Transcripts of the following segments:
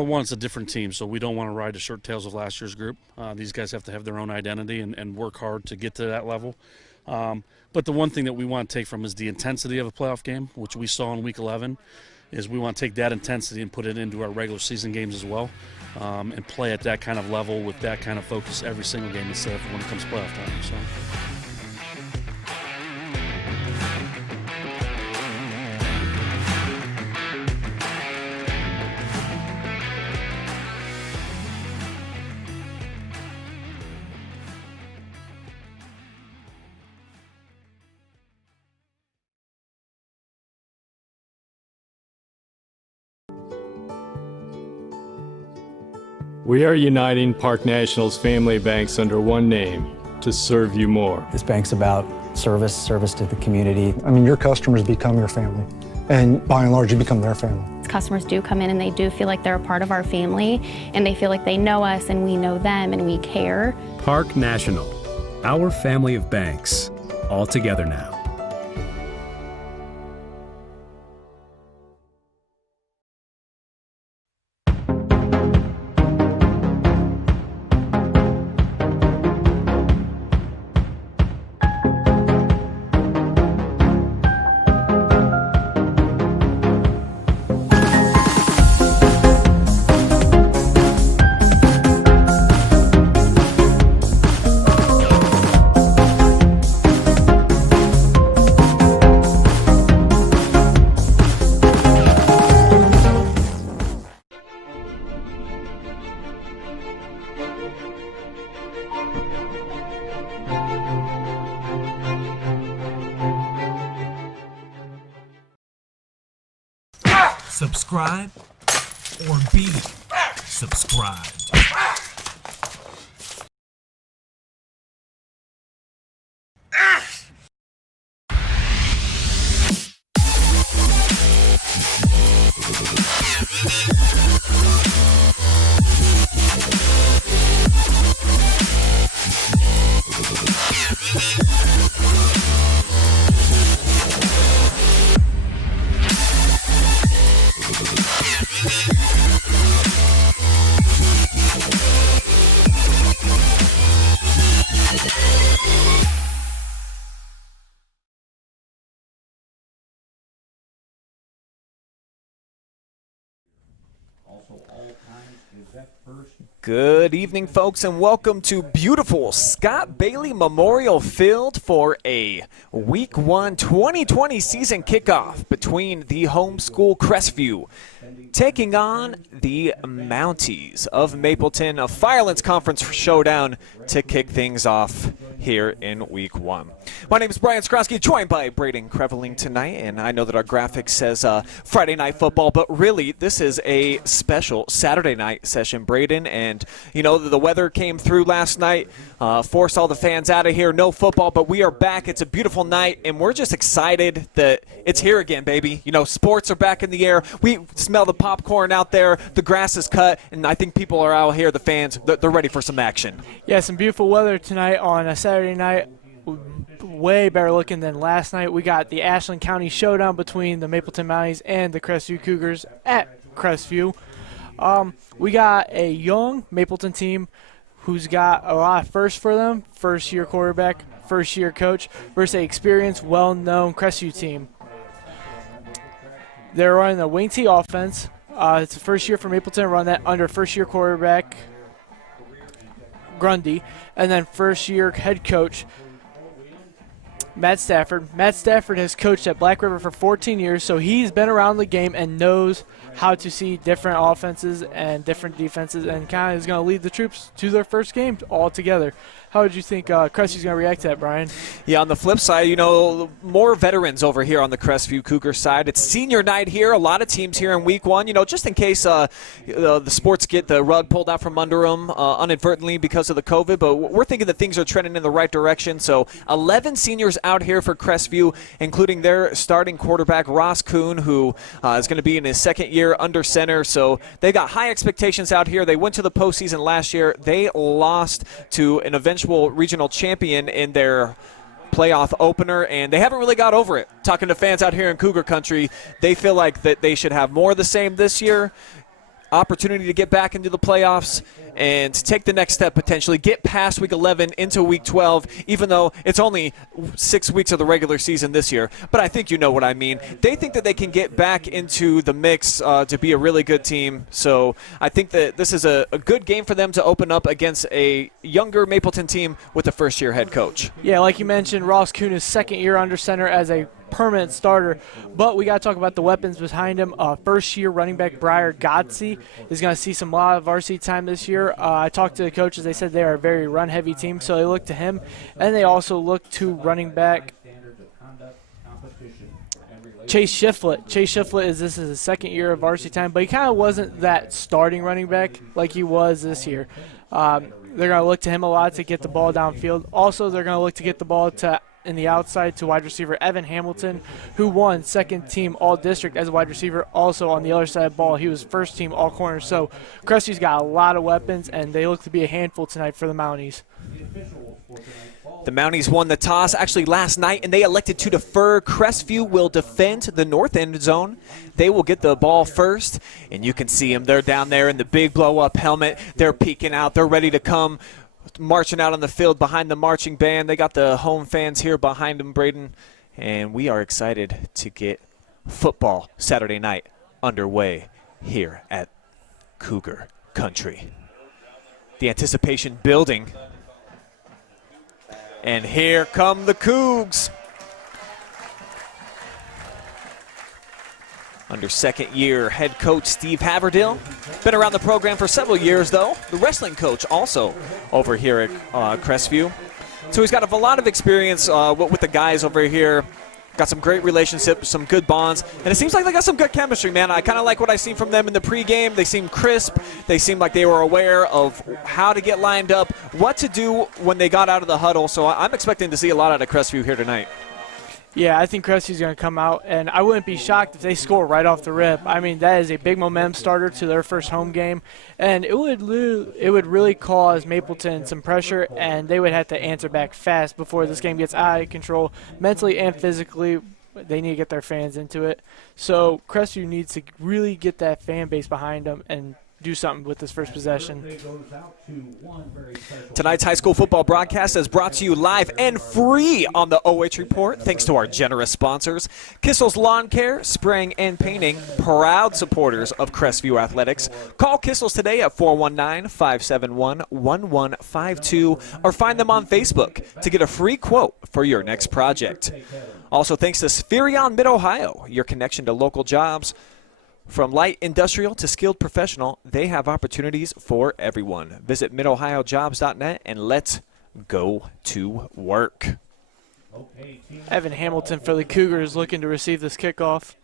One, it's a different team, so we don't want to ride the shirt tails of last year's group. These guys have to have their own identity and work hard to get to that level. But the one thing that we want to take from is the intensity of a playoff game, which we saw in Week 11, is we want to take that intensity and put it into our regular season games as well, and play at that kind of level with that kind of focus every single game instead of when it comes playoff time. So. We are uniting Park National's family of banks under one name to serve you more. This bank's about service to the community. I mean, your customers become your family, and by and large, you become their family. Customers do come in and they do feel like they're a part of our family, and they feel like they know us and we know them and we care. Park National, our family of banks, all together now. Subscribe or be subscribed. Good evening, folks, and welcome to beautiful Scott Bailey Memorial Field for a Week 1 2020 season kickoff between the homeschool Crestview taking on the Mounties of Mapleton, a Firelands Conference showdown to kick things off here in Week 1. My name is Brian Skrosky, joined by Braden Creveling tonight, and I know that our graphic says Friday Night Football, but really this is a special Saturday night session, Braden, and you know the weather came through last night, forced all the fans out of here, no football, but we are back. It's a beautiful night, and we're just excited that it's here again, baby. You know, sports are back in the air. We smell the popcorn out there, the grass is cut, and I think people are out here, the fans, they're ready for some action. Yeah, some beautiful weather tonight on a Saturday night. Way better looking than last night. We got the Ashland County showdown between the Mapleton Mounties and the Crestview Cougars at Crestview. We got a young Mapleton team who's got a lot of firsts for them. First-year quarterback, first-year coach, versus an experienced, well-known Crestview team. They're running a wing T offense. It's the first year for Mapleton to run that under first-year quarterback Grundy, and then first-year head coach Matt Stafford. Matt Stafford has coached at Black River for 14 years, so he's been around the game and knows how to see different offenses and different defenses, and kind of is going to lead the troops to their first game all together. How would you think Crestview's going to react to that, Brian? Yeah, on the flip side, you know, more veterans over here on the Crestview Cougar side. It's senior night here. A lot of teams here in Week 1, you know, just in case the sports get the rug pulled out from under them inadvertently because of the COVID. But we're thinking that things are trending in the right direction. So 11 seniors out here for Crestview, including their starting quarterback, Ross Kuhn, who is going to be in his second year under center. So they got high expectations out here. They went to the postseason last year. They lost to an eventual regional champion in their playoff opener, and they haven't really got over it. Talking to fans out here in Cougar Country, they feel like that they should have more of the same this year. opportunity to get back into the playoffs and take the next step, potentially get past Week 11 into Week 12, even though it's only 6 weeks of the regular season this year. But I think you know what I mean. They think that they can get back into the mix to be a really good team. So I think that this is a good game for them to open up against a younger Mapleton team with a first-year head coach. Yeah, like you mentioned, Ross Kuhn is second year under center as a permanent starter, but we got to talk about the weapons behind him. First-year running back Briar Godsey is going to see some lot of varsity time this year. I talked to the coaches. They said they are a very run-heavy team, so they look to him. And they also look to running back Chase Shiflett. Chase Shiflett this is his second year of varsity time, but he kind of wasn't that starting running back like he was this year. They're going to look to him a lot to get the ball downfield. Also, they're going to look to get the ball in the outside to wide receiver Evan Hamilton, who won second-team All-District as a wide receiver. Also on the other side of the ball, he was first-team All-Corners. So Crestview's got a lot of weapons, and they look to be a handful tonight for the Mounties. The Mounties won the toss actually last night, and they elected to defer. Crestview will defend the north end zone. They will get the ball first, and you can see them. They're down there in the big blow-up helmet. They're peeking out. They're ready to come marching out on the field behind the marching band. They got the home fans here behind them, Braden, and we are excited to get football Saturday night underway here at Cougar Country. The anticipation building. And here come the Cougs. Under second-year head coach Steve Haverdale. Been around the program for several years, though. The wrestling coach also over here at Crestview. So he's got a lot of experience with the guys over here. Got some great relationships, some good bonds. And it seems like they got some good chemistry, man. I kind of like what I seen from them in the pregame. They seem crisp. They seem like they were aware of how to get lined up, what to do when they got out of the huddle. So I'm expecting to see a lot out of Crestview here tonight. Yeah, I think Crestview's going to come out, and I wouldn't be shocked if they score right off the rip. I mean, that is a big momentum starter to their first home game, and it would really cause Mapleton some pressure, and they would have to answer back fast before this game gets out of control, mentally and physically. They need to get their fans into it. So Crestview needs to really get that fan base behind them and do something with this first possession. Tonight's high school football broadcast is brought to you live and free on the OH Report, thanks to our generous sponsors. Kissel's Lawn Care, Spraying and Painting, proud supporters of Crestview Athletics. Call Kissel's today at 419-571-1152 or find them on Facebook to get a free quote for your next project. Also thanks to Spherion Mid-Ohio, your connection to local jobs. From light industrial to skilled professional, they have opportunities for everyone. Visit midohiojobs.net and let's go to work. Evan Hamilton for the Cougars looking to receive this kickoff.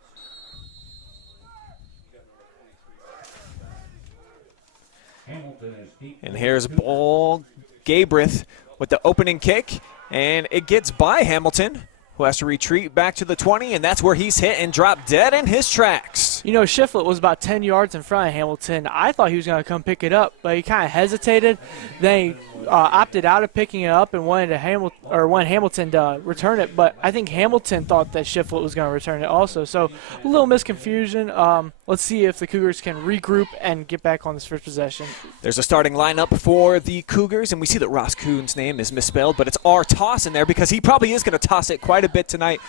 And here's Ball Gabreth with the opening kick, and it gets by Hamilton, who has to retreat back to the 20, and that's where he's hit and dropped dead in his tracks. You know, Shiflett was about 10 yards in front of Hamilton. I thought he was going to come pick it up, but he kind of hesitated. Then he opted out of picking it up and wanted Hamilton to return it. But I think Hamilton thought that Shiflett was going to return it also. So a little misconfusion. Let's see if the Cougars can regroup and get back on this first possession. There's a starting lineup for the Cougars, and we see that Ross Kuhn's name is misspelled, but it's R. Toss in there because he probably is going to toss it quite a bit tonight.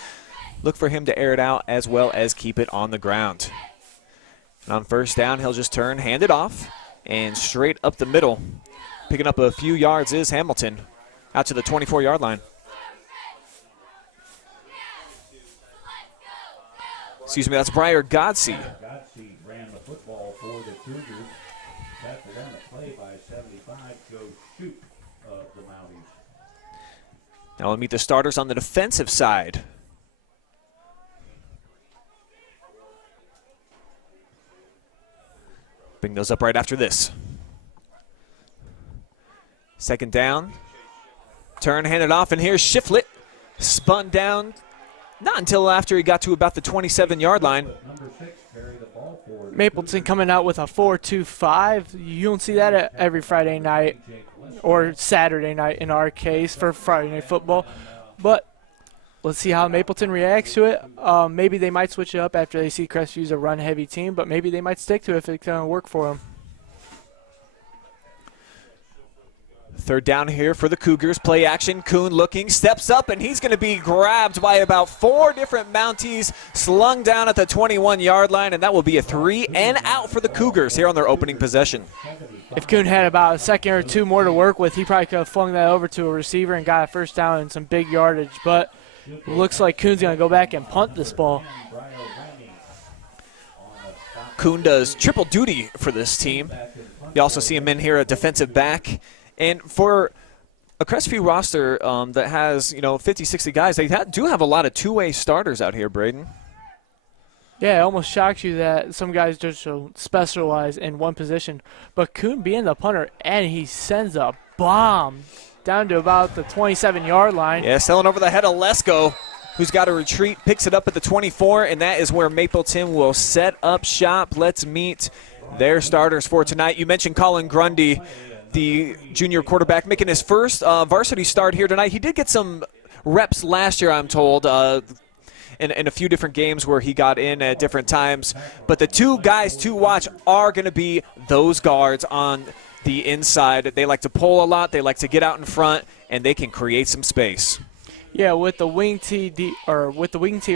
Look for him to air it out as well as keep it on the ground. And on first down, he'll just turn, hand it off, and straight up the middle. Picking up a few yards is Hamilton out to the 24-yard line. Excuse me, that's Briar Godsey. Godsey ran the football for the Cougars. That's the run of play by 75. Go shoot the Mounties. Now we'll meet the starters on the defensive side. Bring those up right after this. Second down. Turn, hand it off, and here's Shiflett. Spun down, not until after he got to about the 27-yard line. Mapleton coming out with a 4-2-5. You don't see that every Friday night or Saturday night in our case for Friday Night Football. But let's see how Mapleton reacts to it. Maybe they might switch it up after they see Crestview's a run-heavy team, but maybe they might stick to it if it's going to work for them. Third down here for the Cougars. Play action. Kuhn looking, steps up, and he's going to be grabbed by about 4 different Mounties, slung down at the 21-yard line, and that will be a 3 and out for the Cougars here on their opening possession. If Kuhn had about a second or two more to work with, he probably could have flung that over to a receiver and got a first down and some big yardage, but looks like Kuhn's going to go back and punt this ball. Kuhn does triple duty for this team. You also see him in here, a defensive back. And for a Crestview roster that has, 50, 60 guys, they do have a lot of two-way starters out here, Braden. Yeah, it almost shocks you that some guys just specialize in one position. But Kuhn being the punter, and he sends a bomb down to about the 27-yard line. Yeah, selling over the head of Lesko, who's got to retreat, picks it up at the 24, and that is where Mapleton will set up shop. Let's meet their starters for tonight. You mentioned Colin Grundy, the junior quarterback, making his first varsity start here tonight. He did get some reps last year, I'm told, in a few different games where he got in at different times. But the 2 guys to watch are going to be those guards on the inside. They like to pull a lot. They like to get out in front, and they can create some space. Yeah, with the wing T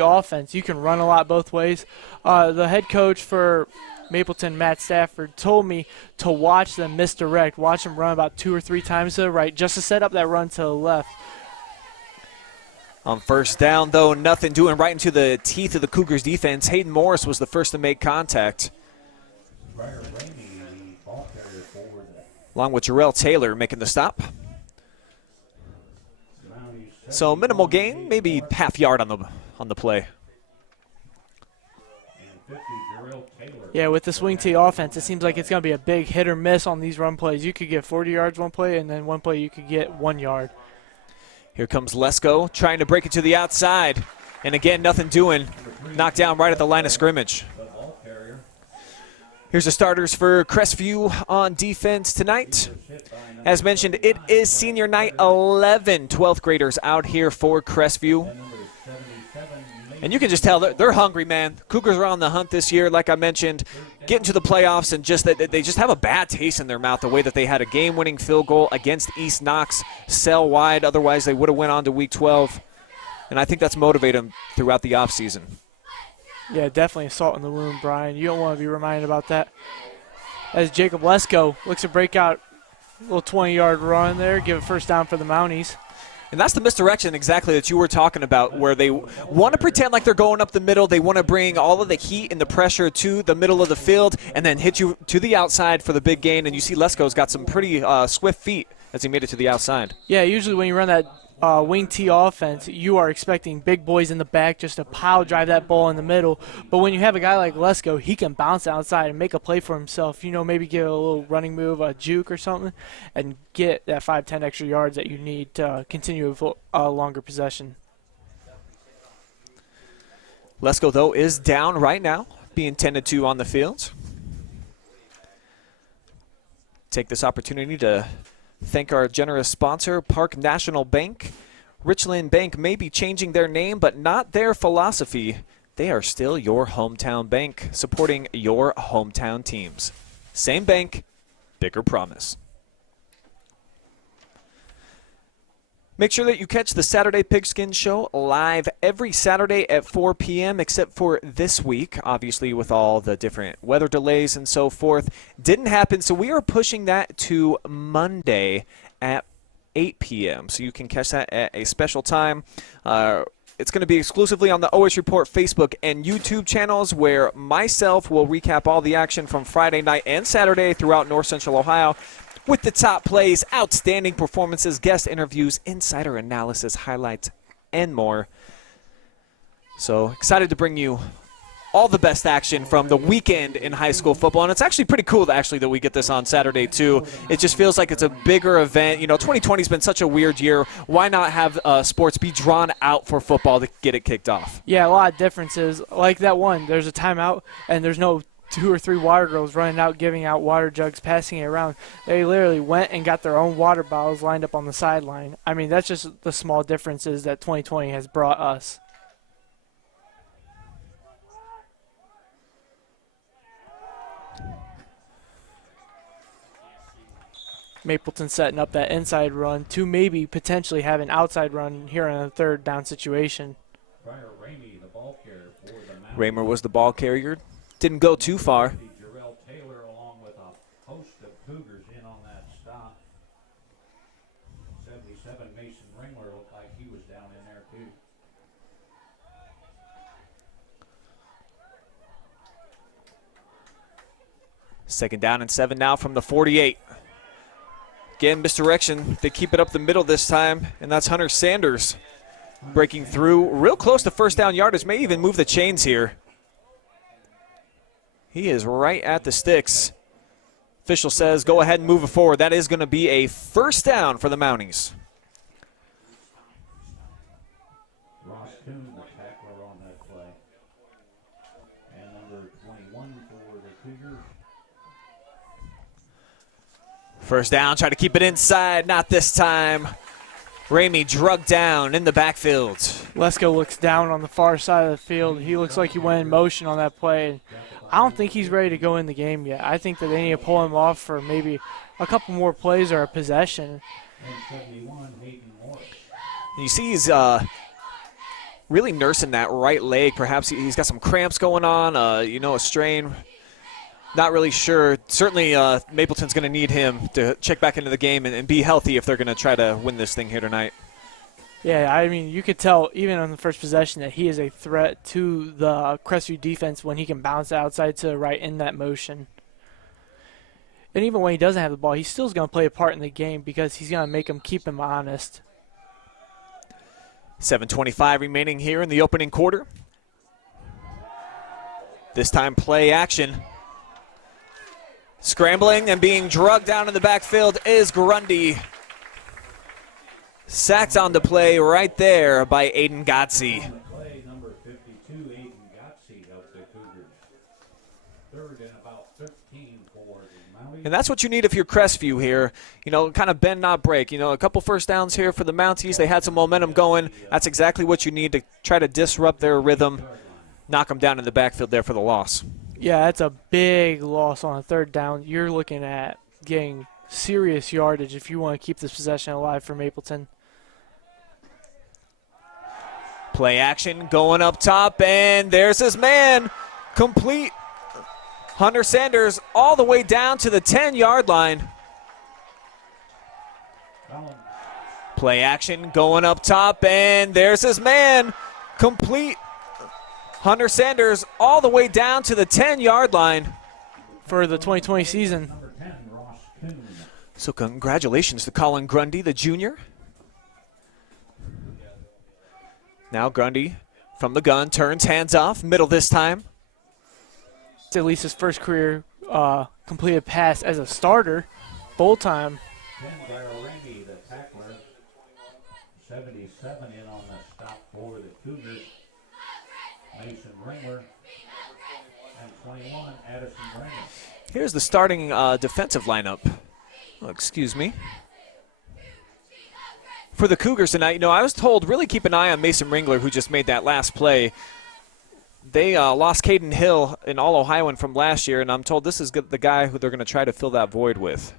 offense, you can run a lot both ways. The head coach for Mapleton, Matt Stafford, told me to watch them misdirect, watch them run about 2 or 3 times to the right just to set up that run to the left. On first down, though, nothing doing, right into the teeth of the Cougars defense. Hayden Morris was the first to make contact, along with Jarrell Taylor making the stop. So minimal gain, maybe half yard on the play. Yeah, with this wing T offense, it seems like it's going to be a big hit or miss on these run plays. You could get 40 yards one play, and then one play you could get 1 yard. Here comes Lesko trying to break it to the outside. And again, nothing doing. Knocked down right at the line of scrimmage. Here's the starters for Crestview on defense tonight. As mentioned, it is senior night. 11 12th graders out here for Crestview. And you can just tell they're hungry, man. Cougars are on the hunt this year, like I mentioned, getting to the playoffs, and just that they just have a bad taste in their mouth the way that they had a game-winning field goal against East Knox, sell wide. Otherwise, they would have went on to Week 12. And I think that's motivated them throughout the offseason. Yeah, definitely a salt in the wound, Brian. You don't want to be reminded about that. As Jacob Lesko looks to break out a little 20-yard run there, give it first down for the Mounties. And that's the misdirection exactly that you were talking about, where they want to pretend like they're going up the middle. They want to bring all of the heat and the pressure to the middle of the field and then hit you to the outside for the big gain. And you see Lesko's got some pretty swift feet as he made it to the outside. Yeah, usually when you run that wing T offense, you are expecting big boys in the back just to pile drive that ball in the middle. But when you have a guy like Lesko, he can bounce outside and make a play for himself. Maybe get a little running move, a juke or something, and get that 5-10 extra yards that you need to continue a longer possession. Lesko, though, is down right now, being tended to on the field. Take this opportunity to thank our generous sponsor, Park National Bank. Richland Bank may be changing their name, but not their philosophy. They are still your hometown bank, supporting your hometown teams. Same bank, bigger promise. Make sure that you catch the Saturday Pigskin Show live every Saturday at 4 p.m. except for this week, obviously with all the different weather delays and so forth. Didn't happen, so we are pushing that to Monday at 8 p.m. So you can catch that at a special time. It's going to be exclusively on the OH Report Facebook and YouTube channels, where myself will recap all the action from Friday night and Saturday throughout North Central Ohio, with the top plays, outstanding performances, guest interviews, insider analysis, highlights, and more. So excited to bring you all the best action from the weekend in high school football. And it's actually pretty cool that we get this on Saturday too. It just feels like it's a bigger event. 2020's been such a weird year. Why not have sports be drawn out for football to get it kicked off? Yeah, a lot of differences. Like that one, there's a timeout and there's no 2 or 3 water girls running out, giving out water jugs, passing it around. They literally went and got their own water bottles lined up on the sideline. I mean, that's just the small differences that 2020 has brought us. Mapleton setting up that inside run to maybe potentially have an outside run here in a third down situation. Raymer was the ball carrier. Didn't go too far. Taylor along with a host of Cougars in on that stop. 77 Mason Ringler looked like he was down in there too. Second down and 7 now from the 48. Again, misdirection. They keep it up the middle this time, and that's Hunter Sanders breaking through real close to first down yardage. May even move the chains here. He is right at the sticks. Official says go ahead and move it forward. That is going to be a first down for the Mounties. Ross Kuhn, the tackler on that play. And number 21 for the Cougars. First down, try to keep it inside. Not this time. Ramey drugged down in the backfield. Lesko looks down on the far side of the field. He looks like he went in motion on that play. I don't think he's ready to go in the game yet. I think that they need to pull him off for maybe a couple more plays or a possession. You see he's really nursing that right leg. Perhaps he's got some cramps going on, a strain. Not really sure. Certainly Mapleton's going to need him to check back into the game and be healthy if they're going to try to win this thing here tonight. Yeah, I mean, you could tell even on the first possession that he is a threat to the Crestview defense when he can bounce outside to the right in that motion. And even when he doesn't have the ball, he's still going to play a part in the game because he's going to make them keep him honest. 7:25 remaining here in the opening quarter. This time play action. Scrambling and being drugged down in the backfield is Grundy. Sacked on the play right there by Aiden Gotze. Number 52, Aiden Gotze of the Cougars. Third and about 13 for the Mounties. And that's what you need if you're Crestview here. Kind of bend, not break. A couple first downs here for the Mounties. They had some momentum going. That's exactly what you need to try to disrupt their rhythm. Knock them down in the backfield there for the loss. Yeah, that's a big loss on a third down. You're looking at getting serious yardage if you want to keep this possession alive for Mapleton. Play action going up top, and there's his man. Complete. Hunter Sanders all the way down to the 10-yard line. Play action going up top, and there's his man. Complete. Hunter Sanders all the way down to the 10-yard line. For the 2020 season. So congratulations to Colin Grundy, the junior. Now Grundy from the gun, turns, hands off, middle this time. It's at least his first career completed pass as a starter, full time. Randy, the tackler, 77 in on the stop for the Cougars. Mason Ringler and 21, Addison Brandon. Here's the starting defensive lineup. Oh, excuse me. For the Cougars tonight, I was told really keep an eye on Mason Ringler, who just made that last play. They lost Caden Hill, an All-Ohioan from last year, and I'm told this is the guy who they're going to try to fill that void with.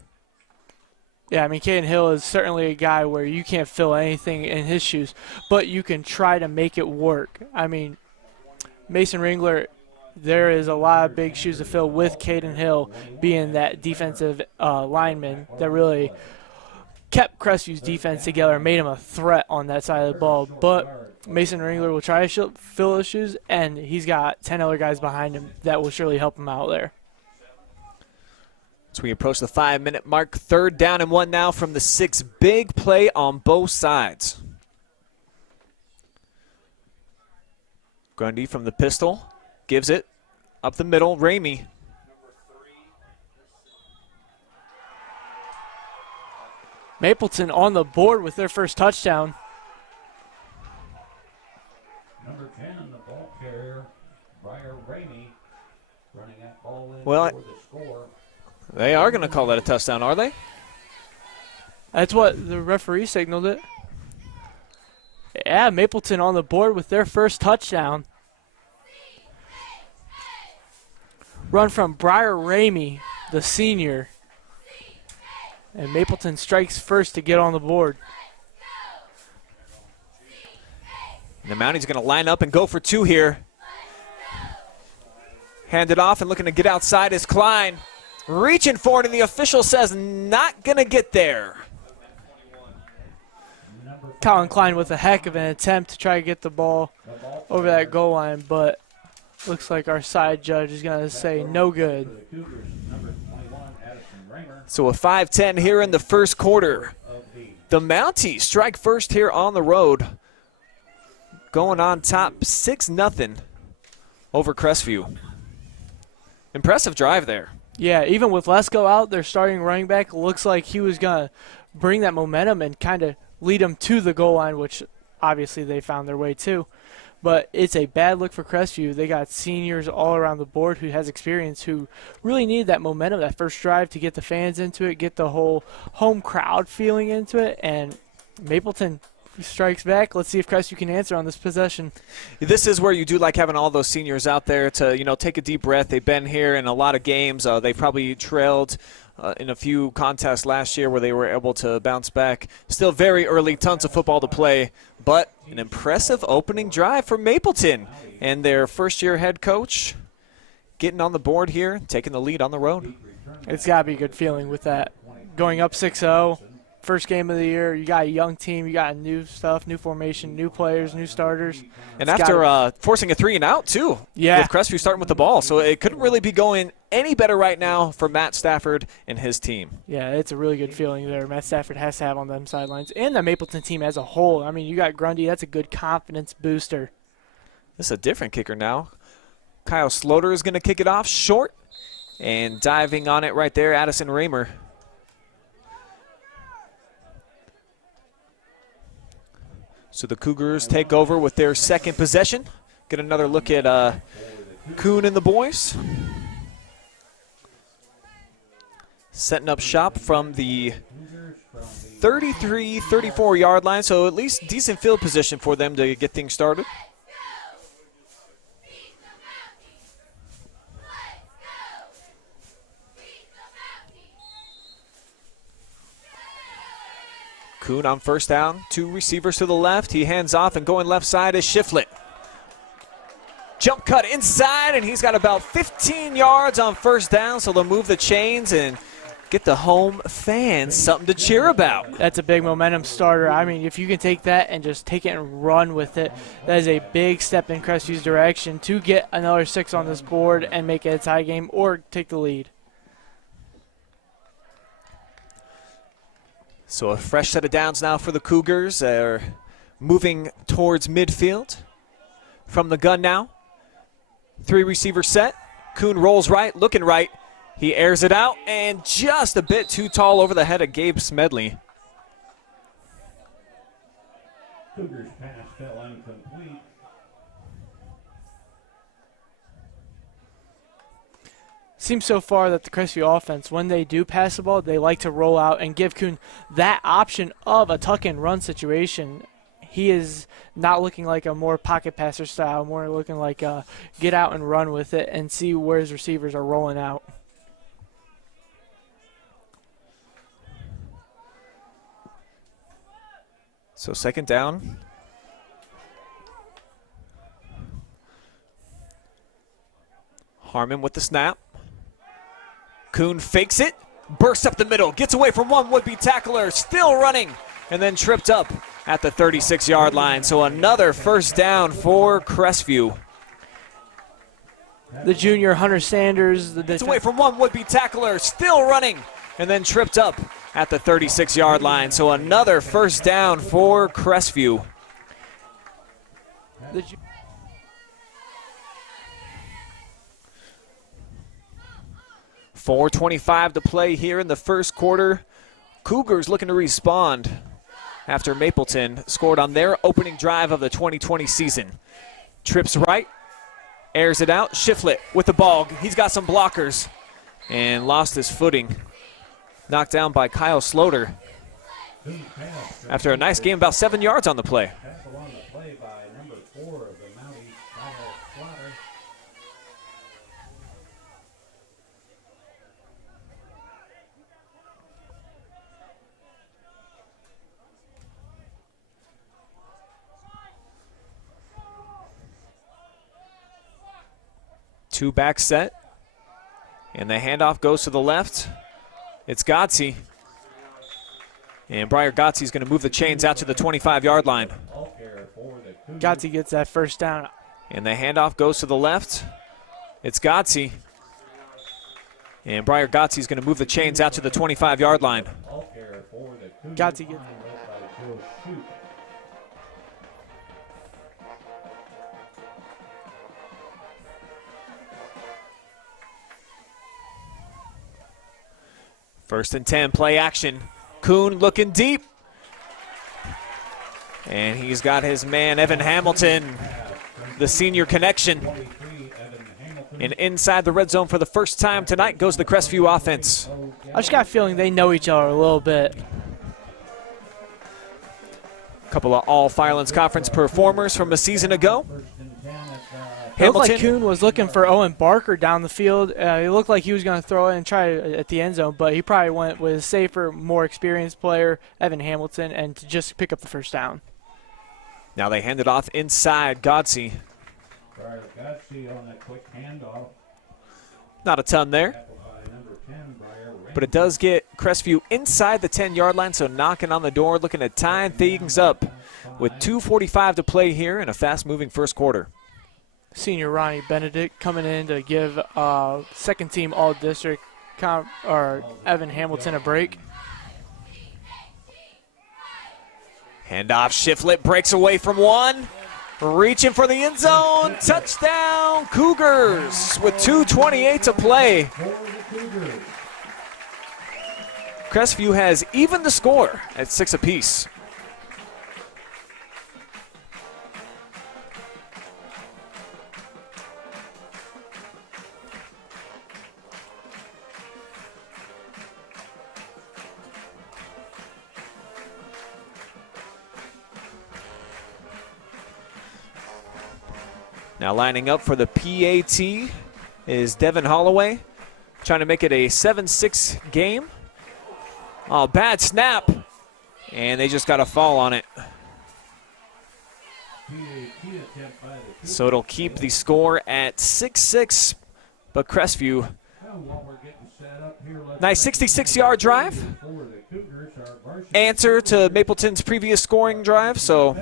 Yeah, I mean, Caden Hill is certainly a guy where you can't fill anything in his shoes, but you can try to make it work. I mean, Mason Ringler, there is a lot of big shoes to fill with Caden Hill being that defensive lineman that really kept Crestview's defense together and made him a threat on that side of the ball. But Mason Ringler will try to fill those shoes, and he's got 10 other guys behind him that will surely help him out there. As we approach the 5-minute mark, 3rd down and 1 now from the 6. Big play on both sides. Grundy from the pistol, gives it up the middle, Ramey. Mapleton on the board with their first touchdown. Number 10, the ball carrier, Briar Ramey, running that ball Well, they are going to call that a touchdown, are they? That's what the referee signaled it. Yeah, Mapleton on the board with their first touchdown. Run from Briar Ramey, the senior. And Mapleton strikes first to get on the board. And the Mounties going to line up and go for two here. Hand it off and looking to get outside is Klein. Reaching for it, and the official says not going to get there. Colin Klein with a heck of an attempt to try to get the ball over that goal line, but looks like our side judge is going to say no good. So a 5-10 here in the first quarter. The Mounties strike first here on the road. Going on top 6-0 over Crestview. Impressive drive there. Yeah, even with Lesko out, their starting running back looks like he was going to bring that momentum and kind of lead them to the goal line, which obviously they found their way to. But it's a bad look for Crestview. They got seniors all around the board who has experience, who really need that momentum, that first drive to get the fans into it, get the whole home crowd feeling into it, and Mapleton strikes back. Let's see if Crestview can answer on this possession. This is where you do like having all those seniors out there to, take a deep breath. They've been here in a lot of games. They probably trailed in a few contests last year where they were able to bounce back. Still very early, tons of football to play, but an impressive opening drive for Mapleton and their first-year head coach getting on the board here, taking the lead on the road. It's got to be a good feeling with that. Going up 6-0. First game of the year, you got a young team, you got new stuff, new formation, new players, new starters. And after forcing a 3-and-out, too, yeah, with Crestview starting with the ball. So it couldn't really be going any better right now for Matt Stafford and his team. Yeah, it's a really good feeling there Matt Stafford has to have on them sidelines. And the Mapleton team as a whole. I mean, you got Grundy. That's a good confidence booster. This is a different kicker now. Kyle Sloter is going to kick it off short. And diving on it right there, Addison Raymer. So the Cougars take over with their second possession. Get another look at Kuhn and the boys. Setting up shop from the 33, 34-yard line, so at least decent field position for them to get things started. Kuhn on first down, two receivers to the left. He hands off, and going left side is Shiflett. Jump cut inside, and he's got about 15 yards on first down, so they'll move the chains and get the home fans something to cheer about. That's a big momentum starter. I mean, if you can take that and just take it and run with it, that is a big step in Crestview's direction to get another 6 on this board and make it a tie game or take the lead. So a fresh set of downs now for the Cougars. They're moving towards midfield. From the gun now. 3 receiver set. Kuhn rolls right, looking right. He airs it out, and just a bit too tall over the head of Gabe Smedley. Cougars pass fell incomplete. Seems so far that the Crestview offense, when they do pass the ball, they like to roll out and give Kuhn that option of a tuck-and-run situation. He is not looking like a more pocket passer style, more looking like a get out and run with it and see where his receivers are rolling out. So second down. Harmon with the snap. Kuhn fakes it, bursts up the middle, gets away from one would-be tackler, still running, and then tripped up at the 36-yard line. So another first down for Crestview. The junior Hunter Sanders. Gets away from one would-be tackler, still running, and then tripped up at the 36-yard line. So another first down for Crestview. 4:25 to play here in the first quarter. Cougars looking to respond after Mapleton scored on their opening drive of the 2020 season. Trips right, airs it out. Shiflett with the ball. He's got some blockers. and lost his footing. Knocked down by Kyle Sloter after a nice game, about 7 yards on the play. Tackle on the play by number 4 of the Mounties, Kyle Slaughter. Two back set, and the handoff goes to the left. It's Gotze, and Briar Gotze is going to move the chains out to the 25-yard line. Gotze gets that first down. And the handoff goes to the left. It's Gotze, and Briar Gotze is going to move the chains out to the 25-yard line. Gotze gets. First and 10, play action. Kuhn looking deep. And he's got his man, Evan Hamilton, the senior connection. And inside the red zone for the first time tonight goes the Crestview offense. I just got a feeling they know each other a little bit. A couple of all Firelands Conference performers from a season ago. It looked like Kuhn was looking for Owen Barker down the field. It looked like he was going to throw it and try it at the end zone, but he probably went with a safer, more experienced player, Evan Hamilton, and to just pick up the first down. Now they hand it off inside Gotze. Gotze on that quick handoff. Not a ton there, but it does get Crestview inside the 10-yard line, so knocking on the door, looking to tie things up with 2:45 to play here in a fast-moving first quarter. Senior Ronnie Benedict coming in to give second-team All-District Evan Hamilton a break. Handoff, Shiflett breaks away from one. Reaching for the end zone. Touchdown, Cougars with 2:28 to play. Crestview has evened the score at 6 apiece. Now lining up for the PAT is Devin Holloway, trying to make it a 7-6 game. Oh, bad snap, and they just got a fall on it. So it'll keep the score at 6-6, but Crestview, nice 66-yard drive. Answer to Mapleton's previous scoring drive, so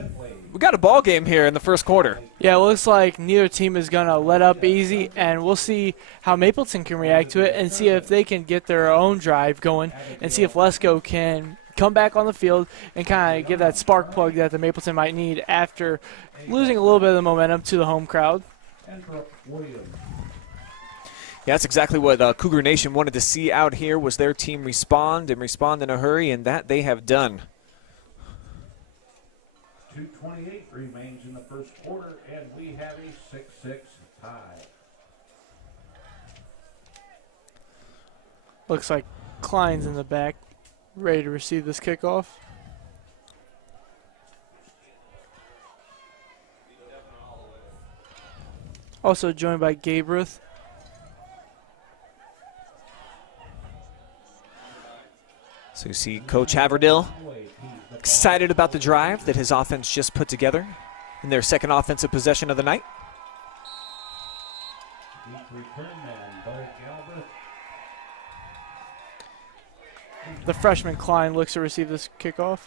we got a ball game here in the first quarter. Yeah, it looks like neither team is going to let up easy, and we'll see how Mapleton can react to it and see if they can get their own drive going and see if Lesko can come back on the field and kind of give that spark plug that the Mapleton might need after losing a little bit of the momentum to the home crowd. Yeah, that's exactly what Cougar Nation wanted to see out here, was their team respond in a hurry, and that they have done. 2:28 remains in the first quarter, and we have a 6-6 tie. Looks like Klein's in the back, ready to receive this kickoff. Also joined by Gabreth. So you see Coach Haverdill excited about the drive that his offense just put together in their second offensive possession of the night. The freshman Klein looks to receive this kickoff.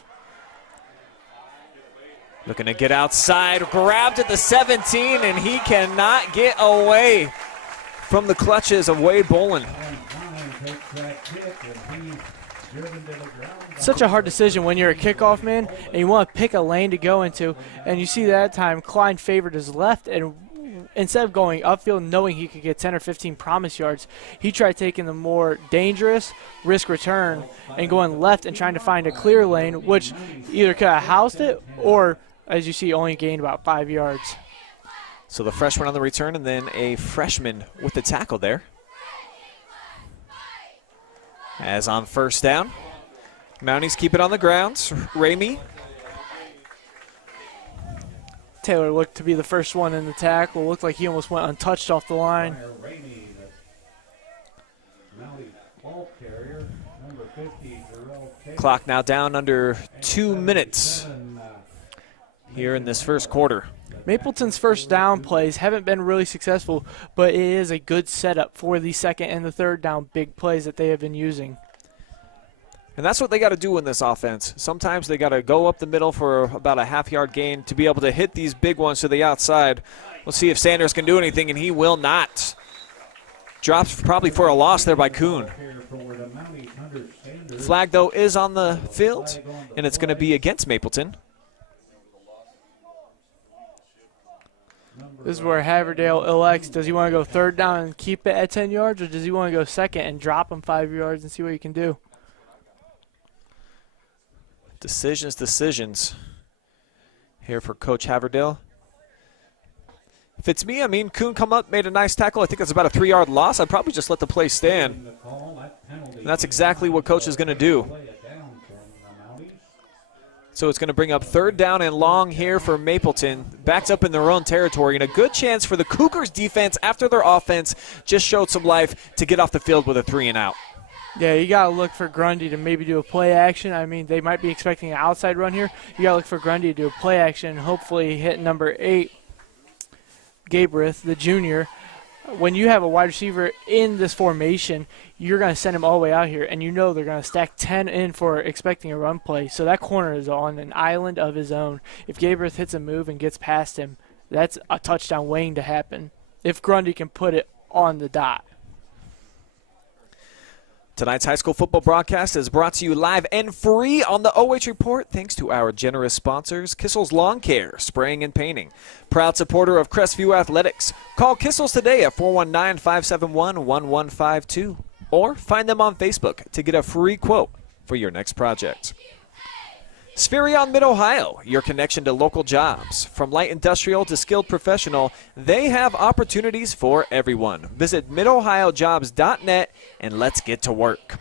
Looking to get outside, grabbed at the 17, and he cannot get away from the clutches of Wade Bolin. Such a hard decision when you're a kickoff man and you want to pick a lane to go into, and you see that time Klein favored his left, and instead of going upfield knowing he could get 10 or 15 promise yards, he tried taking the more dangerous risk return and going left and trying to find a clear lane, which either could have housed it or, as you see, only gained about 5 yards. So the freshman on the return and then a freshman with the tackle there. As on first down, Mounties keep it on the ground. Ramey. Taylor looked to be the first one in the tackle. Looked like he almost went untouched off the line. Clock now down under 2 minutes here in this first quarter. Mapleton's first down plays haven't been really successful, but it is a good setup for the second and the third down big plays that they have been using. And that's what they got to do in this offense. Sometimes they got to go up the middle for about a half-yard gain to be able to hit these big ones to the outside. We'll see if Sanders can do anything, and he will not. Drops probably for a loss there by Kuhn. Flag, though, is on the field, and it's going to be against Mapleton. This is where Haverdale elects. Does he want to go third down and keep it at 10 yards, or does he want to go second and drop him 5 yards and see what he can do? Decisions here for Coach Haverdale. If it's me, I mean, Kuhn come up, made a nice tackle. I think it's about a 3-yard loss. I'd probably just let the play stand. And that's exactly what Coach is going to do. So it's going to bring up third down and long here for Mapleton. Backed up in their own territory, and a good chance for the Cougars defense after their offense just showed some life to get off the field with a 3-and-out. Yeah, you got to look for Grundy to maybe do a play action. I mean, they might be expecting an outside run here. You got to look for Grundy to do a play action and hopefully hit number 8, Gabreth, the junior. When you have a wide receiver in this formation, you're going to send him all the way out here, and you know they're going to stack 10 in for expecting a run play. So that corner is on an island of his own. If Gabreth hits a move and gets past him, that's a touchdown waiting to happen if Grundy can put it on the dot. Tonight's high school football broadcast is brought to you live and free on the OH Report thanks to our generous sponsors, Kissel's Lawn Care, Spraying and Painting. Proud supporter of Crestview Athletics. Call Kissel's today at 419-571-1152 or find them on Facebook to get a free quote for your next project. Spherion Mid-Ohio, your connection to local jobs. From light industrial to skilled professional, they have opportunities for everyone. Visit midohiojobs.net and let's get to work.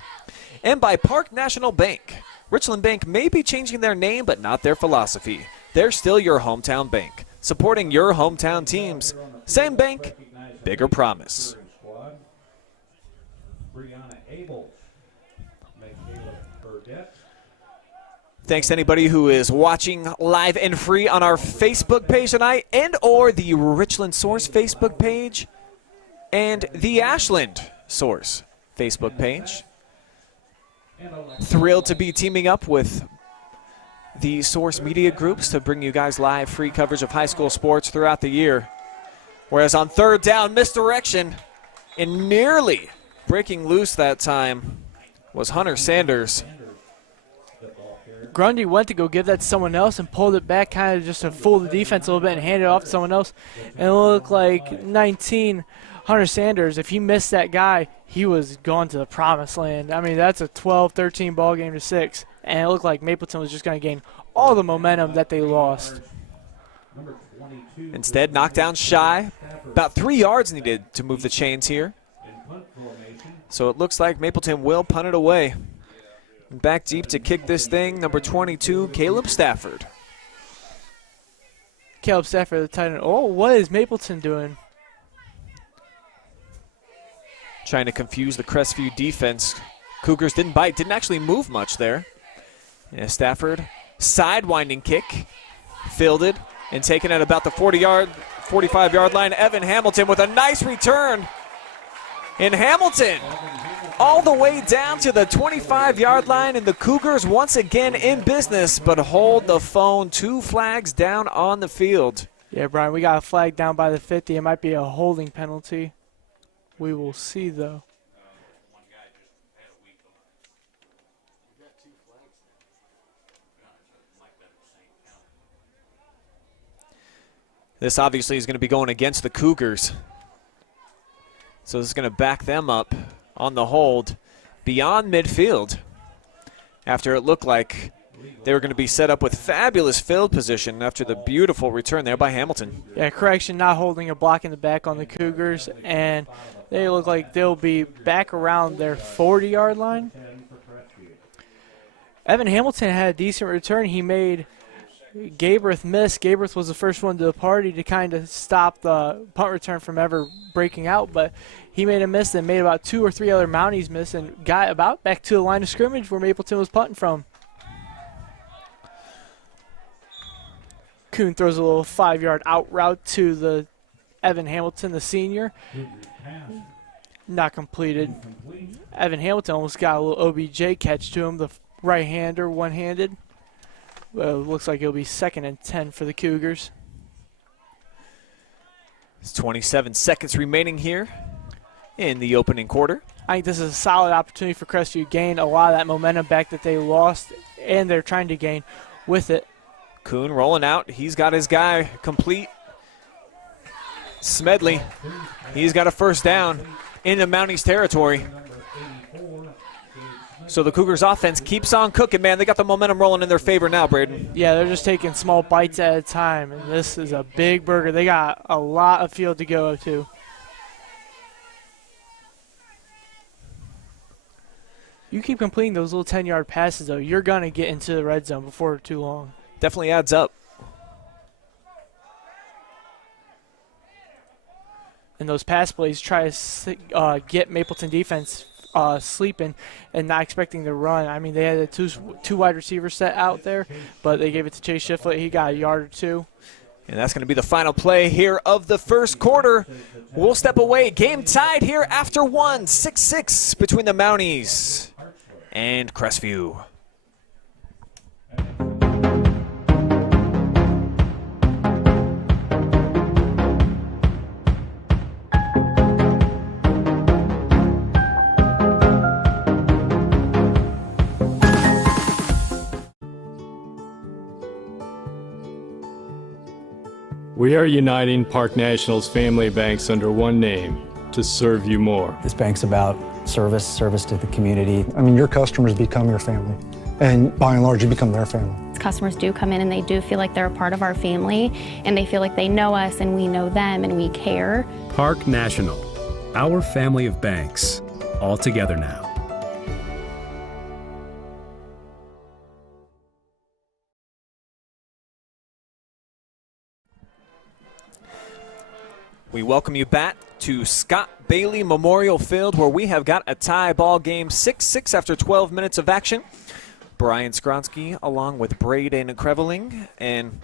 And by Park National Bank. Richland Bank may be changing their name, but not their philosophy. They're still your hometown bank, supporting your hometown teams. Same bank, bigger promise. Thanks to anybody who is watching live and free on our Facebook page tonight and or the Richland Source Facebook page and the Ashland Source Facebook page. Thrilled to be teaming up with the Source Media Groups to bring you guys live free coverage of high school sports throughout the year. Whereas on third down, misdirection and nearly breaking loose that time was Hunter Sanders. Grundy went to go give that to someone else and pulled it back kind of just to fool the defense a little bit and hand it off to someone else. And it looked like 19, Hunter Sanders, if he missed that guy, he was gone to the promised land. I mean, that's a 12-13 ball game to 6. And it looked like Mapleton was just going to gain all the momentum that they lost. Instead, knockdown shy. About 3 yards needed to move the chains here. So it looks like Mapleton will punt it away. Back deep to kick this thing, number 22, Caleb Stafford. Caleb Stafford, the tight end. Oh, what is Mapleton doing? Trying to confuse the Crestview defense. Cougars didn't bite, didn't actually move much there. Yeah, Stafford, sidewinding kick, fielded and taken at about the 45-yard line. Evan Hamilton with a nice return. And Hamilton all the way down to the 25-yard line, and the Cougars once again in business, but hold the phone. 2 flags down on the field. Yeah, Brian, we got a flag down by the 50. It might be a holding penalty. We will see, though. This obviously is going to be going against the Cougars. So this is going to back them up on the hold beyond midfield after it looked like they were going to be set up with fabulous field position after the beautiful return there by Hamilton. Yeah, correction, not holding a block in the back on the Cougars, and they look like they'll be back around their 40-yard line. Evan Hamilton had a decent return. He made Gabreth miss. Gabreth was the first one to the party to kind of stop the punt return from ever breaking out, but he made a miss and made about 2 or 3 other Mounties miss and got about back to the line of scrimmage where Mapleton was punting from. Kuhn throws a little 5-yard out route to the Evan Hamilton, the senior. Not completed. Evan Hamilton almost got a little OBJ catch to him, the right-hander, one-handed. Well, it looks like it'll be 2nd and 10 for the Cougars. It's 27 seconds remaining here in the opening quarter. I think this is a solid opportunity for Crestview to gain a lot of that momentum back that they lost, and they're trying to gain with it. Kuhn rolling out. He's got his guy complete. Smedley, he's got a first down into Mounties territory. So the Cougars offense keeps on cooking, man. They got the momentum rolling in their favor now, Braden. Yeah, they're just taking small bites at a time, and this is a big burger. They got a lot of field to go to. You keep completing those little 10-yard passes, though, you're going to get into the red zone before too long. Definitely adds up. And those pass plays try to get Mapleton defense sleeping and not expecting to run. I mean, they had a two wide receiver set out there, but they gave it to Chase Shiflett. He got a yard or 2. And that's going to be the final play here of the first quarter. We'll step away. Game tied here after 1, 6-6 between the Mounties and Crestview. We are uniting Park National's family banks under one name to serve you more. This bank's about service to the community. I mean, your customers become your family, and by and large, you become their family. Customers do come in and they do feel like they're a part of our family, and they feel like they know us and we know them and we care. Park National, our family of banks, all together now. We welcome you back to Scott Bailey Memorial Field, where we have got a tie ball game, 6-6 after 12 minutes of action. Brian Skronsky along with Braden Kreveling. And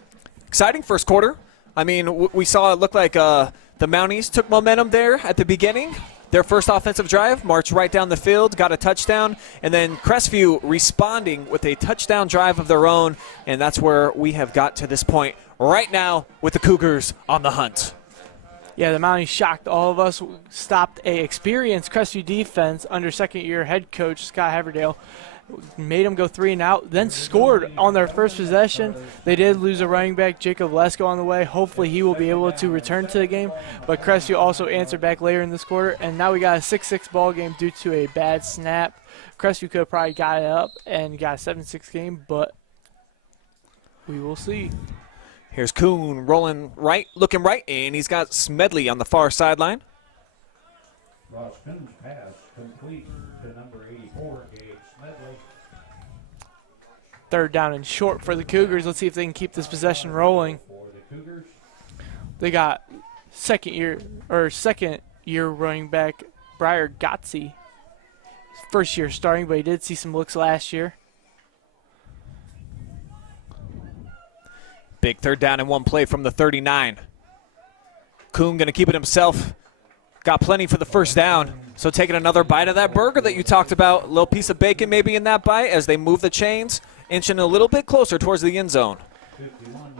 exciting first quarter. I mean, we saw it look like the Mounties took momentum there at the beginning. Their first offensive drive, marched right down the field, got a touchdown, and then Crestview responding with a touchdown drive of their own, and that's where we have got to this point right now with the Cougars on the hunt. Yeah, the Mounties shocked all of us, stopped a experienced Crestview defense under second-year head coach Scott Haverdale, made them go 3 and out, then scored on their first possession. They did lose a running back, Jacob Lesko, on the way. Hopefully he will be able to return to the game, but Crestview also answered back later in this quarter, and now we got a 6-6 ball game due to a bad snap. Crestview could have probably got it up and got a 7-6 game, but we will see. Here's Kuhn rolling right, looking right, and he's got Smedley on the far sideline. Ross Kuhn's pass complete to number 84, Gabe Smedley. 3rd down and short for the Cougars. Let's see if they can keep this possession rolling. For the Cougars. They got second year running back Briar Gotze. First year starting, but he did see some looks last year. Big 3rd down and 1 play from the 39. Kuhn going to keep it himself. Got plenty for the first down. So taking another bite of that burger that you talked about. A little piece of bacon maybe in that bite as they move the chains, inching a little bit closer towards the end zone.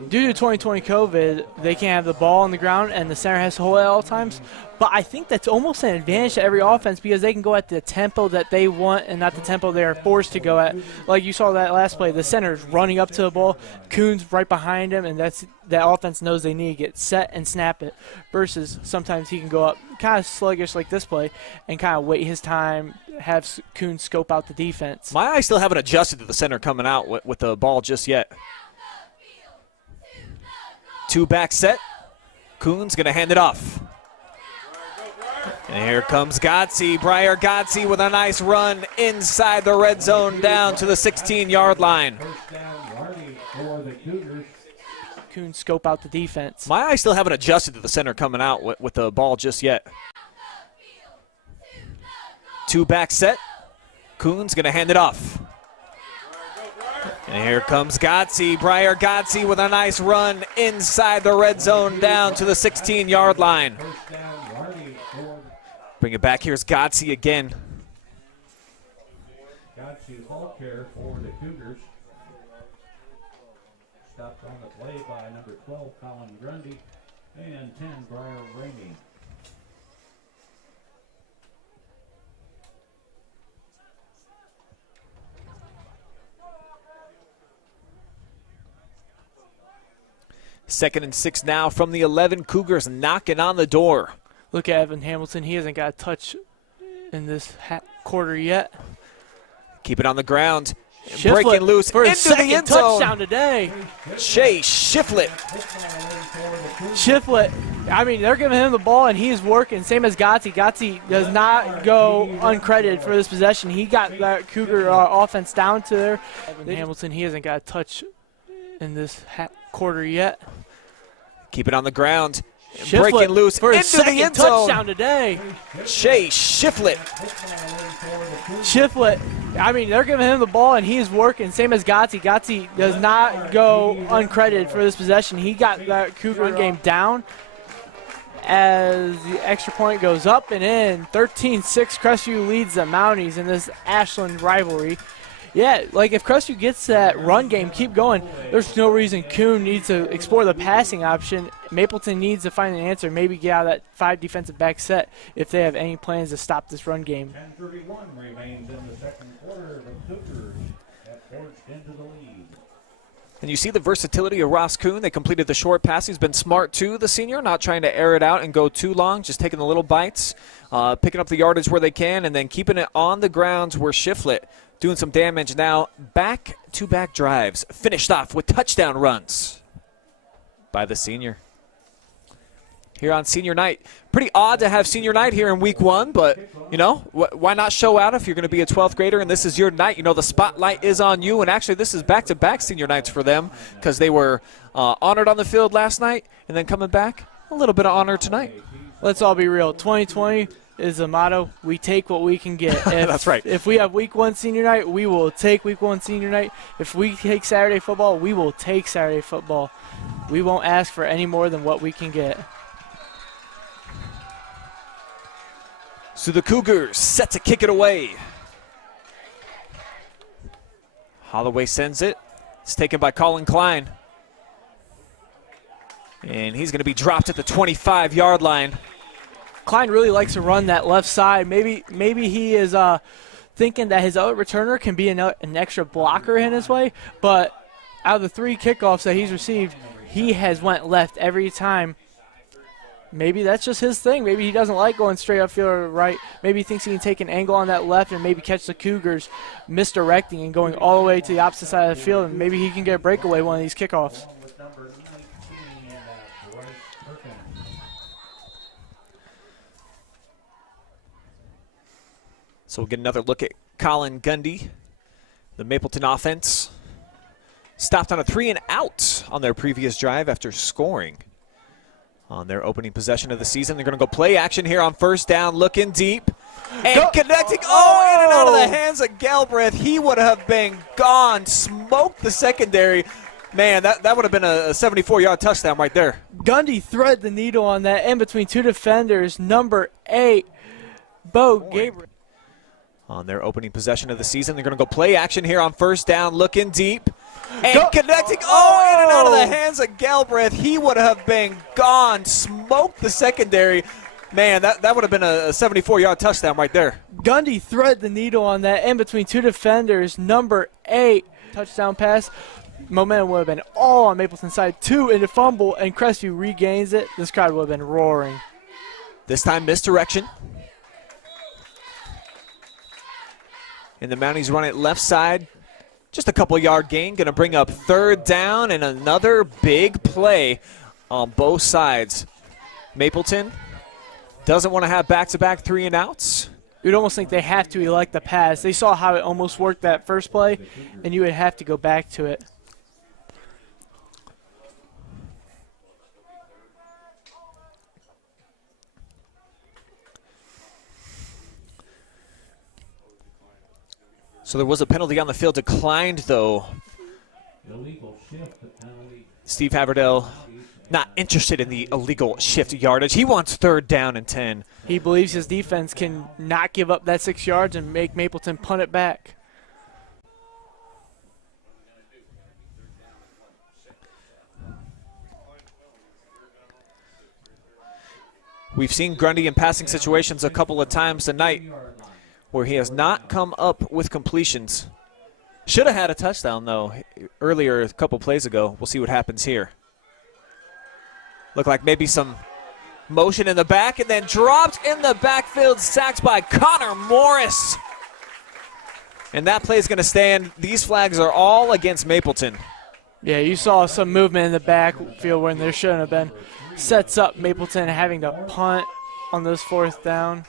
Due to 2020 COVID, they can't have the ball on the ground and the center has to hold it at all times. But I think that's almost an advantage to every offense because they can go at the tempo that they want and not the tempo they are forced to go at. Like you saw that last play, the center's running up to the ball, Kuhn's right behind him, and that offense knows they need to get set and snap it. Versus sometimes he can go up kind of sluggish like this play and kind of wait his time, have Kuhn scope out the defense. My eyes still haven't adjusted to the center coming out with the ball just yet. 2 back set. Kuhn's going to hand it off. And here comes Gotze, Briar Gotze with a nice run inside the red zone down to the 16-yard line. First down yardage for the Cougars. Coons scope out the defense. My eyes still haven't adjusted to the center coming out with the ball just yet. Two back set. Coons going to hand it off. And here comes Gotze, Briar Gotze with a nice run inside the red zone down to the 16-yard line. First down yardage for Bring it back. Here's Gotze again. Gotze ball care for the Cougars. Stopped on the play by number 12, Colin Grundy, and 10, Briar Ramey. Second and 6 now from the 11. Cougars knocking on the door. Look at Evan Hamilton. He hasn't got a touch in this quarter yet. Keep it on the ground. Shiflett Breaking loose for his into the second end zone. touchdown today. Chase Shiflett. Shiflett, I mean, they're giving him the ball, and he's working, same as Gotze. Gotze does not go uncredited for this possession. He got that Cougar offense down to there. Evan Hamilton, he hasn't got a touch in this quarter yet. Keep it on the ground. Shiflett Breaking loose for his into the end zone. touchdown today. Chase Shiflett. Shiflett, I mean, they're giving him the ball, and he's working, same as Gotze. Gotze does not go uncredited for this possession. He got that Cougar game down as the extra point goes up and in. 13-6, Crestview leads the Mounties in this Ashland rivalry. Yeah, like if Crestview gets that run game, keep going, there's no reason Coon needs to explore the passing option. Mapleton needs to find an answer, maybe get out of that 5 defensive back set if they have any plans to stop this run game. 10:31 remains in the second quarter. The Cougars have forged into the lead. And you see the versatility of Ross Kuhn. They completed the short pass. He's been smart, too, the senior, not trying to air it out and go too long, just taking the little bites, picking up the yardage where they can, and then keeping it on the grounds where Shiflett doing some damage now. Back-to-back drives finished off with touchdown runs by the senior. Here on senior night. Pretty odd to have senior night here in week 1, but, you know, why not show out if you're going to be a 12th grader and this is your night? You know, the spotlight is on you, and actually this is back-to-back senior nights for them because they were honored on the field last night and then coming back, a little bit of honor tonight. Let's all be real. 2020 is the motto. We take what we can get. That's right. If we have week 1 senior night, we will take week 1 senior night. If we take Saturday football, we will take Saturday football. We won't ask for any more than what we can get. So the Cougars set to kick it away. Holloway sends it. It's taken by Colin Klein. And he's going to be dropped at the 25-yard line. Klein really likes to run that left side. Maybe he is thinking that his other returner can be an extra blocker in his way, but out of the 3 kickoffs that he's received, he has went left every time. Maybe that's just his thing. Maybe he doesn't like going straight upfield or right. Maybe he thinks he can take an angle on that left and maybe catch the Cougars misdirecting and going all the way to the opposite side of the field, and maybe he can get a breakaway one of these kickoffs. So we'll get another look at Colin Gundy. The Mapleton offense stopped on a 3-and-out on their previous drive after scoring on their opening possession of the season. They're going to go play action here on first down, looking deep and connecting. Oh, in and out of the hands of Galbraith. He would have been gone, smoked the secondary. Man, that would have been a 74-yard touchdown right there. Gundy threaded the needle on that in between 2 defenders. Number 8, Bo Gabriel. On their opening possession of the season, they're going to go play action here on first down, looking deep and connecting. Oh, in and out of the hands of Galbraith. He would have been gone, smoked the secondary. Man, that would have been a 74-yard touchdown right there. Gundy threaded the needle on that in between 2 defenders. Number 8, touchdown pass. Momentum would have been all on Mapleton's side. 2 in the fumble, and Crestview regains it. This crowd would have been roaring. This time misdirection. And the Mounties run it left side. Just a couple-yard gain. Going to bring up third down and another big play on both sides. Mapleton doesn't want to have back-to-back 3-and-outs. You'd almost think they have to elect the pass. They saw how it almost worked that first play, and you would have to go back to it. So there was a penalty on the field, declined though. Illegal shift, the penalty. Steve Haverdale not interested in the illegal shift yardage. He wants 3rd down and 10. He believes his defense can not give up that 6 yards and make Mapleton punt it back. We've seen Grundy in passing situations a couple of times tonight where he has not come up with completions. Should have had a touchdown, though, earlier, a couple plays ago. We'll see what happens here. Look like maybe some motion in the back, and then dropped in the backfield, sacked by Connor Morris. And that play is going to stand. These flags are all against Mapleton. Yeah, you saw some movement in the backfield when there shouldn't have been. Sets up Mapleton having to punt on those 4th down.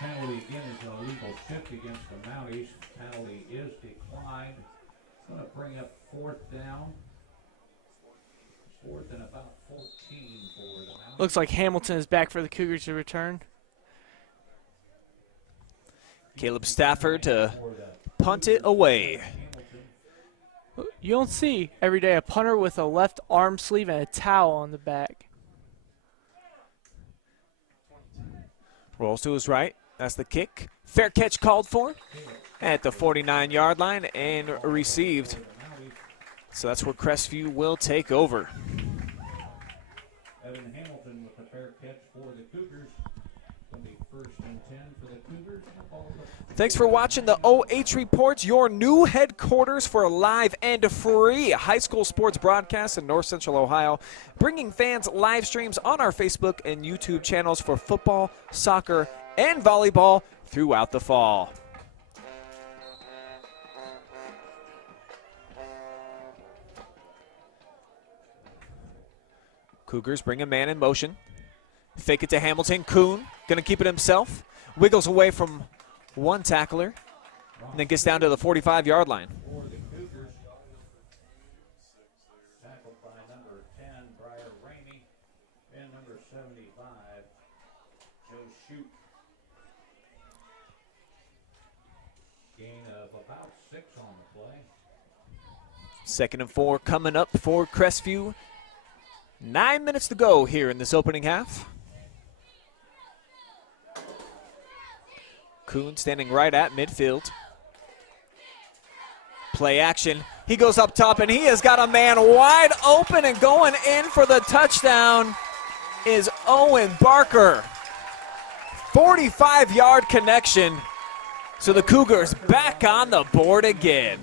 Penalty again is an illegal shift against the Mounties. Penalty is declined. It's going to bring up 4th down. 4th and about 14 for the Mounties. Looks like Hamilton is back for the Cougars to return. Caleb Stafford to punt it away. You don't see every day a punter with a left arm sleeve and a towel on the back. Rolls to his right. That's the kick. Fair catch called for at the 49-yard line and received. So that's where Crestview will take over. Evan Hamilton with the fair catch for the Cougars. Going to be 1st and 10 for the Cougars. Thanks for watching the OH Reports, your new headquarters for live and free high school sports broadcasts in North Central Ohio, bringing fans live streams on our Facebook and YouTube channels for football, soccer, and volleyball throughout the fall. Cougars bring a man in motion. Fake it to Hamilton. Kuhn going to keep it himself. Wiggles away from one tackler, and then gets down to the 45-yard line. For the Cougars, tackled by number 10, Briar Ramey, and number 75, Joe Shute. Gain of about 6 on the play. 2nd and 4 coming up for Crestview. 9 minutes to go here in this opening half. Kuhn standing right at midfield. Play action. He goes up top, and he has got a man wide open, and going in for the touchdown is Owen Barker. 45-yard connection. So the Cougars back on the board again.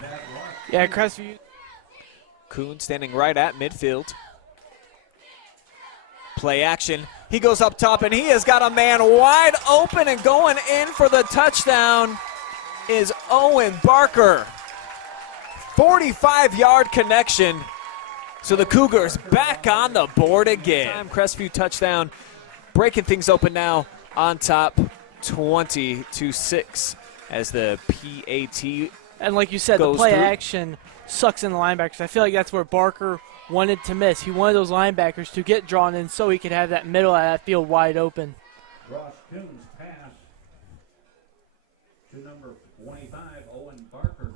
Yeah, Crestview. Kuhn standing right at midfield. Play action. He goes up top, and he has got a man wide open, and going in for the touchdown is Owen Barker. 45-yard connection. So the Cougars back on the board again. Crestview touchdown, breaking things open now on top 20-6 as the PAT. And like you said, the play action sucks in the linebackers. I feel like that's where Barker wanted to miss. He wanted those linebackers to get drawn in so he could have that middle of that field wide open. Ross Coons pass to number 25, Owen Barker.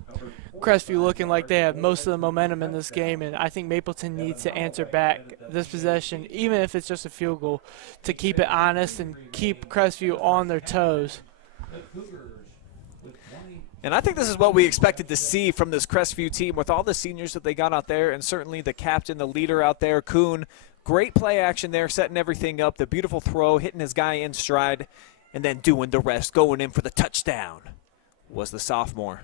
Crestview looking like they have most of the momentum in this game, and I think Mapleton needs to answer back this possession, even if it's just a field goal, to keep it honest and keep Crestview on their toes. And I think this is what we expected to see from this Crestview team with all the seniors that they got out there, and certainly the captain, the leader out there, Kuhn. Great play action there, setting everything up. The beautiful throw, hitting his guy in stride, and then doing the rest. Going in for the touchdown was the sophomore.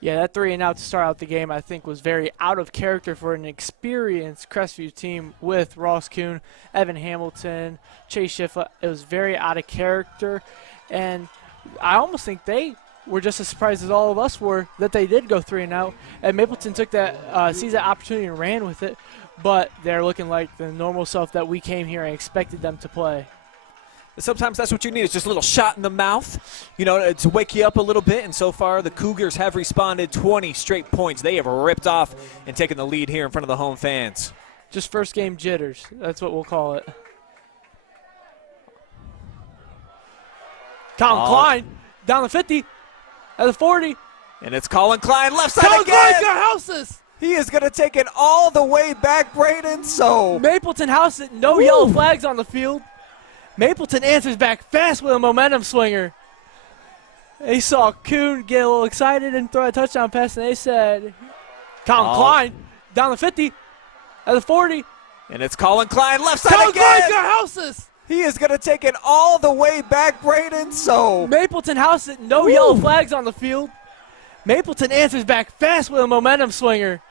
Yeah, that 3-and-out to start out the game, I think, was very out of character for an experienced Crestview team with Ross Kuhn, Evan Hamilton, Chase Schiffer. It was very out of character, and I almost think they were just as surprised as all of us were that they did go 3-and-out, and Mapleton took that, sees that opportunity and ran with it. but they're looking like the normal self that we came here and expected them to play. Sometimes that's what you need, is just a little shot in the mouth, you know, to wake you up a little bit. And so far, the Cougars have responded 20 straight points. They have ripped off and taken the lead here in front of the home fans. Just first game jitters. That's what we'll call it. Colin Klein down the 50 at the 40. And it's Colin Klein left side Colin again. Klein got houses. He is going to take it all the way back, Braden. So Mapleton house it. No yellow flags on the field. Mapleton answers back fast with a momentum swinger. They saw Kuhn get a little excited and throw a touchdown pass, and they said, Colin Klein down the 50 at the 40. And it's Colin Klein left side Colin again. Klein got houses. He is going to take it all the way back, Braden. So Mapleton house it. No yellow flags on the field. Mapleton answers back fast with a momentum swinger.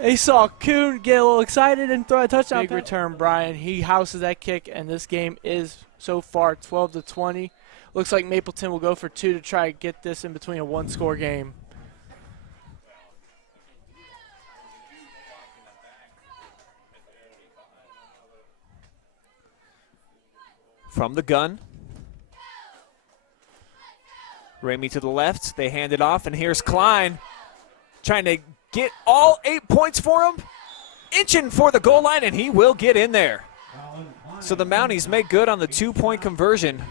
They saw Kuhn get a little excited and throw a touchdown. Big return, Brian. He houses that kick, and this game is so far 12-20. Looks like Mapleton will go for 2 to try to get this in between a one-score game. from the gun. Ramey to the left. They hand it off, and here's Klein trying to get all 8 points for him. Inching for the goal line, and he will get in there. So the Mounties make good on the 2-point conversion.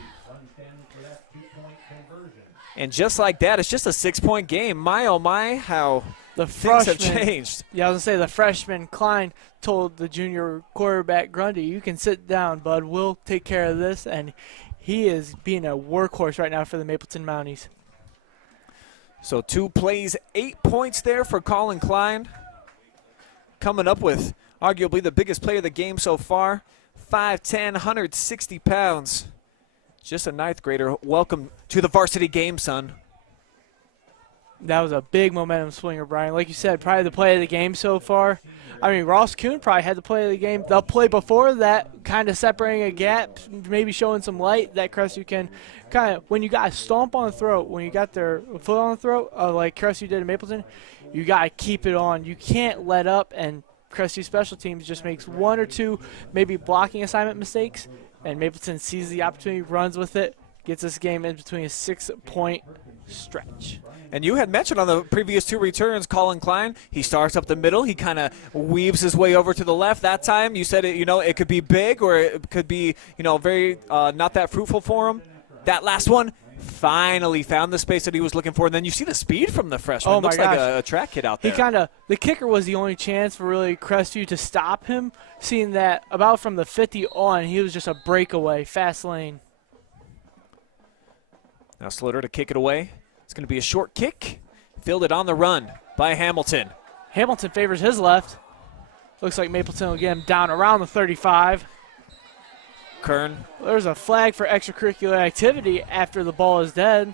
And just like that, it's just a 6-point game. My, oh my, how the things have changed. Yeah, I was going to say the freshman Klein told the junior quarterback Grundy, you can sit down, bud. We'll take care of this. And he is being a workhorse right now for the Mapleton Mounties. So 2 plays, 8 points there for Colin Klein. Coming up with arguably the biggest play of the game so far. 5'10", 160 pounds. Just a 9th grader. Welcome to the varsity game, son. That was a big momentum swinger, Brian. Like you said, probably the play of the game so far. I mean, Ross Kuhn probably had the play of the game. The play before that, kind of separating a gap, maybe showing some light that Crestview can kind of, when you got a stomp on the throat, when you got their foot on the throat, like Crestview did in Mapleton, you got to keep it on. You can't let up, and Crestview special teams just makes 1 or 2 maybe blocking assignment mistakes, and Mapleton sees the opportunity, runs with it, gets this game in between a 6-point stretch. And you had mentioned on the previous 2 returns, Colin Klein, he starts up the middle. He kind of weaves his way over to the left. That time you said, it could be big or it could be, very not that fruitful for him. That last one finally found the space that he was looking for. And then you see the speed from the freshman. Oh, my Looks gosh. like a track kid out there. The kicker was the only chance for really Crestview to stop him, seeing that about from the 50 on, he was just a breakaway, fast lane. Now Slaughter to kick it away. It's going to be a short kick. Fielded on the run by Hamilton. Hamilton favors his left. Looks like Mapleton will get him down around the 35. Kern. There's a flag for extracurricular activity after the ball is dead.